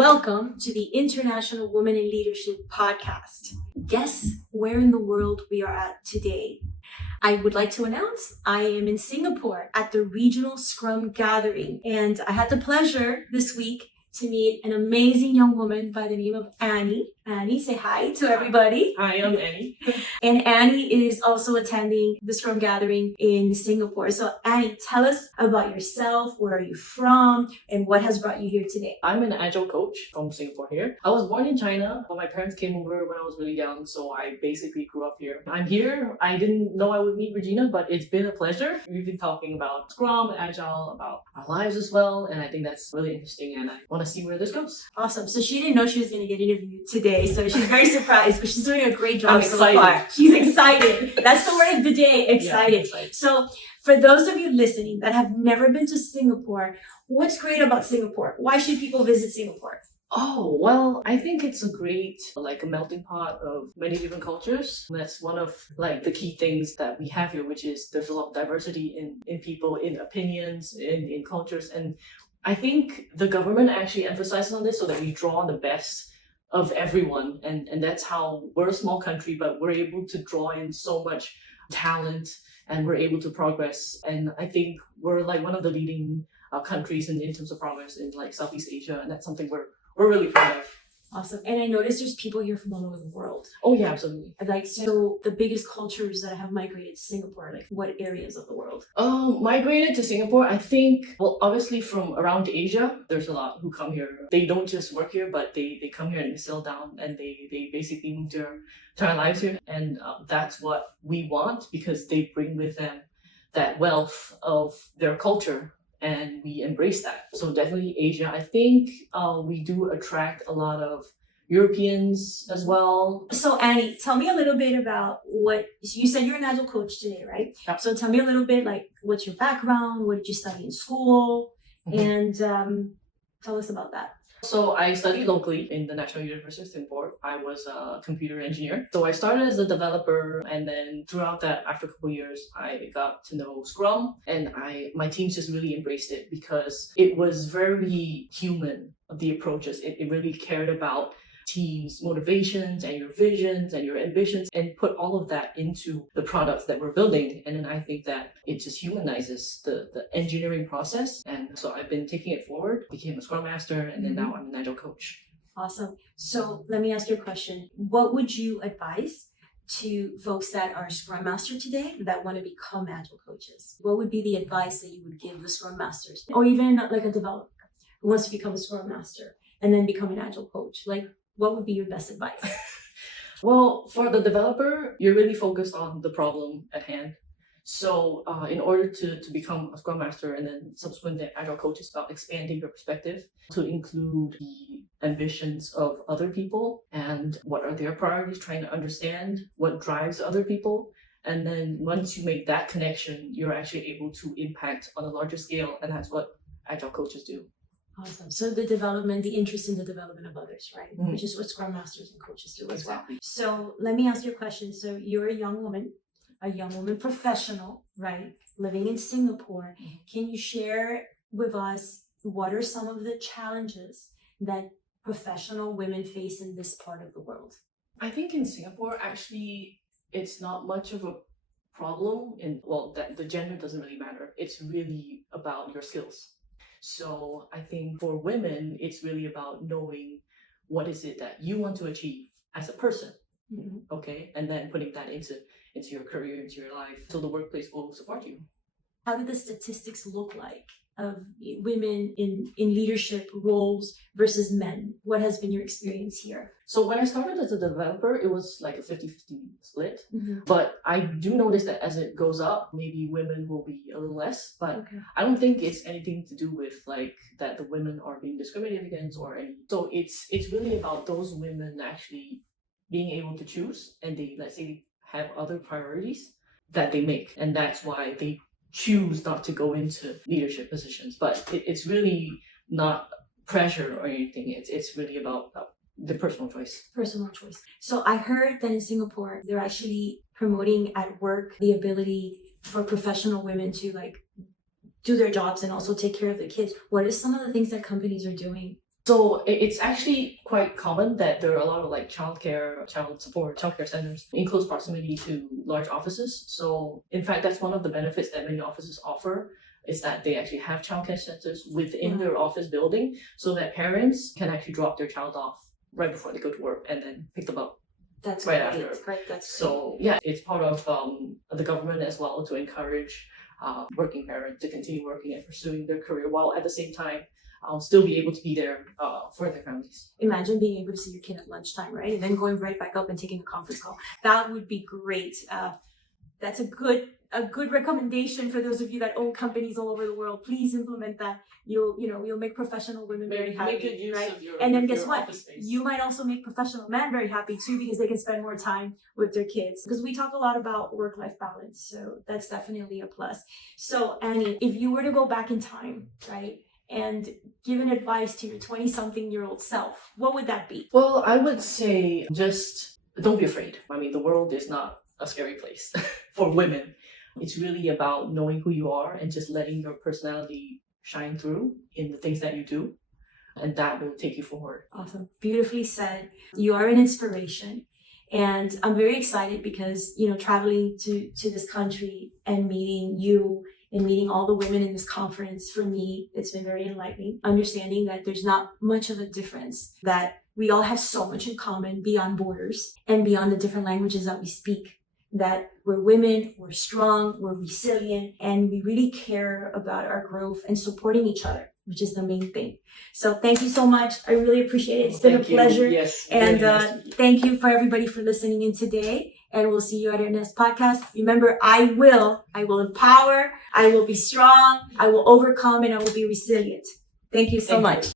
Welcome to the International Women in Leadership podcast. Guess where in the world we are at today? I would like to announce I am in Singapore at the Regional Scrum Gathering, and I had the pleasure this week to meet an amazing young woman by the name of Annie. Annie, say hi to everybody. Hi, I'm Annie. And Annie is also attending the Scrum Gathering in Singapore. So Annie, tell us about yourself. Where are you from? And what has brought you here today? I'm an Agile coach from Singapore here. I was born in China, but my parents came over when I was really young, so I basically grew up here. I'm here. I didn't know I would meet Regina, but it's been a pleasure. We've been talking about Scrum and Agile, about our lives as well, and I think that's really interesting, and I want to see where this goes. Awesome. So she didn't know she was going to get interviewed today, so she's very surprised, but she's doing a great job so far. She's excited. That's the word of the day, excited. Yeah, excited. So for those of you listening that have never been to Singapore, what's great about Singapore? Why should people visit Singapore? Oh, well, I think it's a great, a melting pot of many different cultures. That's one of, the key things that we have here, which is there's a lot of diversity in people, in opinions, in cultures. And I think the government actually emphasizes on this so that we draw on the best of everyone. And that's how we're a small country, but we're able to draw in so much talent and we're able to progress. And I think we're one of the leading countries in terms of progress in Southeast Asia. And that's something we're really proud of. Awesome. And I noticed there's people here from all over the world. Oh yeah, absolutely. So the biggest cultures that have migrated to Singapore, what areas of the world? Migrated to Singapore, I think, obviously from around Asia, there's a lot who come here. They don't just work here, but they come here and they settle down and they basically move their lives here. And that's what we want because they bring with them that wealth of their culture. And we embrace that. So definitely Asia. I think we do attract a lot of Europeans as well. So Annie, tell me a little bit about you said you're an Agile coach today, right? Yep. So tell me a little bit what's your background? What did you study in school? And tell us about that. So I studied locally in the National University of Singapore. I was a computer engineer. So I started as a developer, and then throughout that, after a couple of years, I got to know Scrum, and my teams just really embraced it because it was very human, the approaches. It really cared about teams' motivations and your visions and your ambitions and put all of that into the products that we're building. And then I think that it just humanizes the engineering process. And so I've been taking it forward, became a Scrum Master, and then now I'm an Agile coach. Awesome. So let me ask you a question. What would you advise to folks that are Scrum Master today that want to become Agile coaches? What would be the advice that you would give the Scrum Masters? Or even a developer who wants to become a Scrum Master and then become an Agile coach? What would be your best advice? Well, for the developer, you're really focused on the problem at hand. So in order to become a Scrum Master and then subsequently Agile coach, is about expanding your perspective to include the ambitions of other people and what are their priorities, trying to understand what drives other people. And then once you make that connection, you're actually able to impact on a larger scale. And that's what Agile coaches do. Awesome. So the interest in the development of others, right? Mm-hmm. Which is what Scrum Masters and coaches do as well. So let me ask you a question. So you're a young woman professional, right? Living in Singapore. Mm-hmm. Can you share with us what are some of the challenges that professional women face in this part of the world? I think in Singapore, actually, it's not much of a problem that the gender doesn't really matter. It's really about your skills. So I think for women, it's really about knowing what is it that you want to achieve as a person, okay? And then putting that into your career, into your life, so the workplace will support you. How do the statistics look like of women in leadership roles versus men? What has been your experience here? So when I started as a developer, it was a 50-50 split. Mm-hmm. But I do notice that as it goes up, maybe women will be a little less. But I don't think it's anything to do with that the women are being discriminated against or any. So it's really about those women actually being able to choose, and they, let's say, have other priorities that they make. And that's why they choose not to go into leadership positions. But it's really not pressure or anything. It's really about the personal choice. So I heard that in Singapore, they're actually promoting at work the ability for professional women to do their jobs and also take care of the kids. What are some of the things that companies are doing So it's actually quite common that there are a lot of like childcare, child support, childcare centers in close proximity to large offices. So in fact, that's one of the benefits that many offices offer, is that they actually have childcare centers within their office building, so that parents can actually drop their child off right before they go to work and then pick them up. That's right great. after. Great. That's So yeah, it's part of the government as well to encourage working parents to continue working and pursuing their career while at the same time still be able to be there for their families. Imagine being able to see your kid at lunchtime, right? And then going right back up and taking a conference call. That would be great. That's a good recommendation for those of you that own companies all over the world. Please implement that. You'll make professional women very happy, make good use right? of your, And then of guess your what? office space. You might also make professional men very happy too, because they can spend more time with their kids. Because we talk a lot about work-life balance, so that's definitely a plus. So Annie, if you were to go back in time, right, and give an advice to your 20-something-year-old self, what would that be? Well, I would say just don't be afraid. I mean, the world is not a scary place for women. It's really about knowing who you are and just letting your personality shine through in the things that you do, and that will take you forward. Awesome. Beautifully said. You are an inspiration. And I'm very excited because, traveling to this country and meeting you and meeting all the women in this conference, for me, it's been very enlightening. Understanding that there's not much of a difference, that we all have so much in common beyond borders and beyond the different languages that we speak. That we're women, we're strong, we're resilient, and we really care about our growth and supporting each other, which is the main thing. So thank you so much. I really appreciate it. It's been a pleasure. Yes. And thank you for everybody for listening in today. And we'll see you at our next podcast. Remember, I will empower, I will be strong, I will overcome, and I will be resilient. Thank you so much.